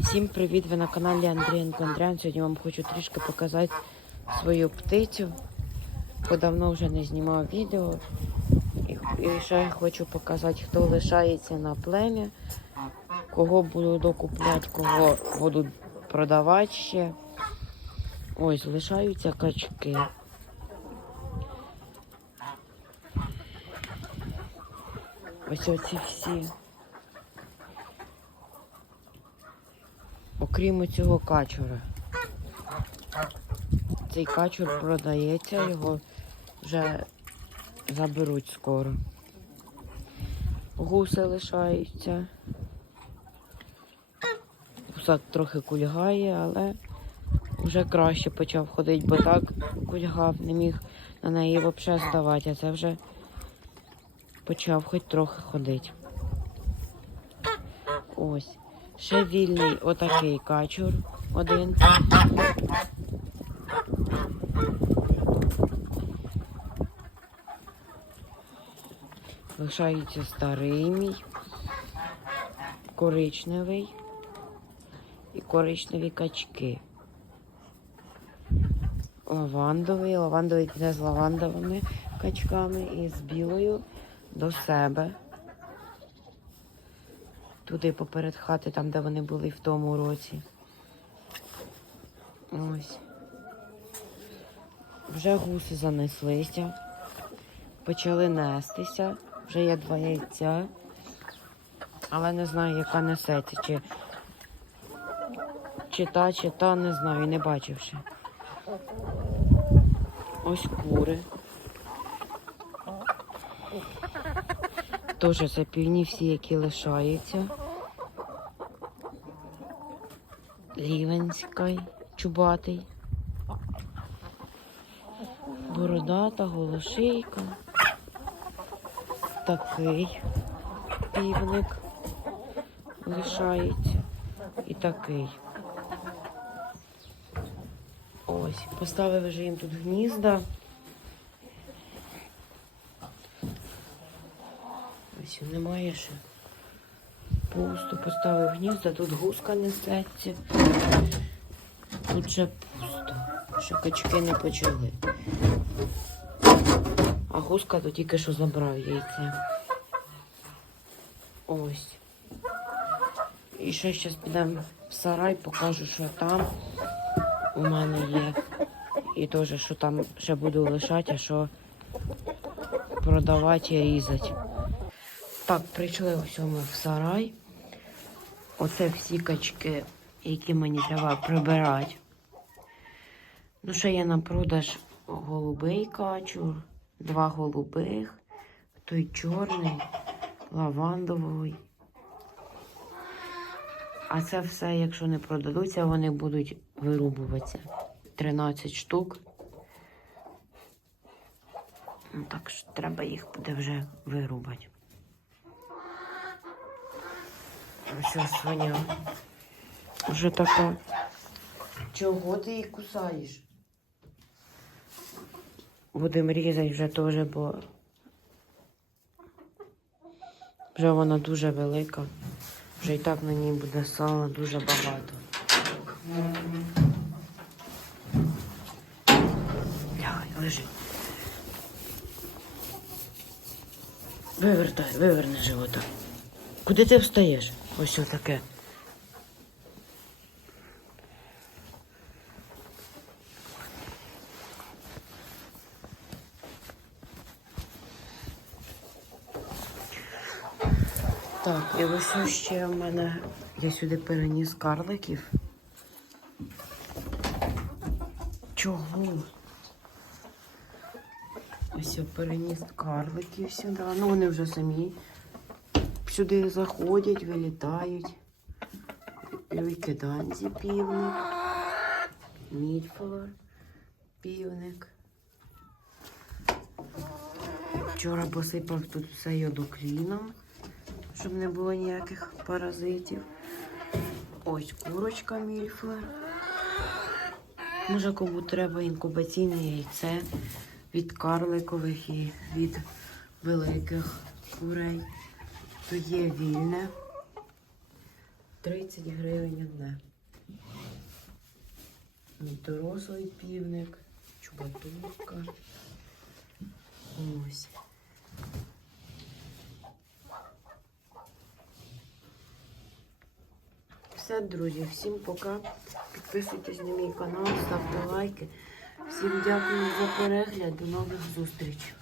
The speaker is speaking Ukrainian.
Всім привіт! Ви на каналі Андрієнко Андріан. Сьогодні вам хочу трішки показати свою птицю. Бо давно вже не знімав відео. І, ще хочу показати, хто лишається на плем'я, кого буду докупляти, кого буду продавати ще. Ось, лишаються качки. Ось оці всі. Окрім цього качура. Цей качур продається, його вже заберуть скоро. Гуси лишаються. Гусак трохи кульгає, але вже краще почав ходити, бо так кульгав, не міг на неї взагалі здавати, а це вже почав хоч трохи ходити. Ось. Ще вільний отакий качур один. Лишається старий мій, коричневий і коричневі качки. Лавандовий, лавандовий піде з лавандовими качками і з білою до себе. Туди поперед хати, там, де вони були в тому році. Ось. Вже гуси занеслися, почали нестися, вже є два яйця, але не знаю, яка несеться, чи, чи та, чи та, не знаю, не бачив ще. Ось кури. Теж це півні всі, які лишаються. Рівенський, чубатий. Бородата, голошийка. Такий півник лишається. І такий. Ось, поставив вже їм тут гнізда. Ось немає ще. Пусто поставив гнізда, тут гуска несеться. Тут ще пусто. Ще качки не почали. А гуска то тільки що забрав яйце. Ось. І ще зараз підемо в сарай, покажу, що там у мене є. І теж, що там ще буду лишати, а що продавати і різати. Так, прийшли ось ми в сарай. Оце всі качки, які мені треба прибирати. Ну, ще є на продаж голубий качур, два голубих, той чорний, лавандовий. А це все, якщо не продадуться, вони будуть вирубуватися. 13 штук. Ну, так що треба їх буде вже вирубати. Ось свиня. Вже така. Чого ти її кусаєш? Будемо різати вже теж, бо вже вона дуже велика. Вже і так на ній буде сала дуже багато. Лягай, лежи. Вивертай, виверни живота. Куди ти встаєш? Ось отаке. Так, і ось ще в мене я сюди переніс карликів. Чого? Ось я переніс карликів сюди. Ну вони вже самі сюди заходять, вилітають. Люйкеданзі півник, мільфор півник. Вчора посипав тут все йодокліном, щоб не було ніяких паразитів. Ось курочка мільфор. Може, кому треба інкубаційне яйце від карликових і від великих курей. Тут є вільне. 30 гривень одне. Дорослий півник, чубатурка. Ось. Все, друзі, всім пока. Підписуйтесь на мій канал, ставте лайки. Всім дякую за перегляд. До нових зустрічей.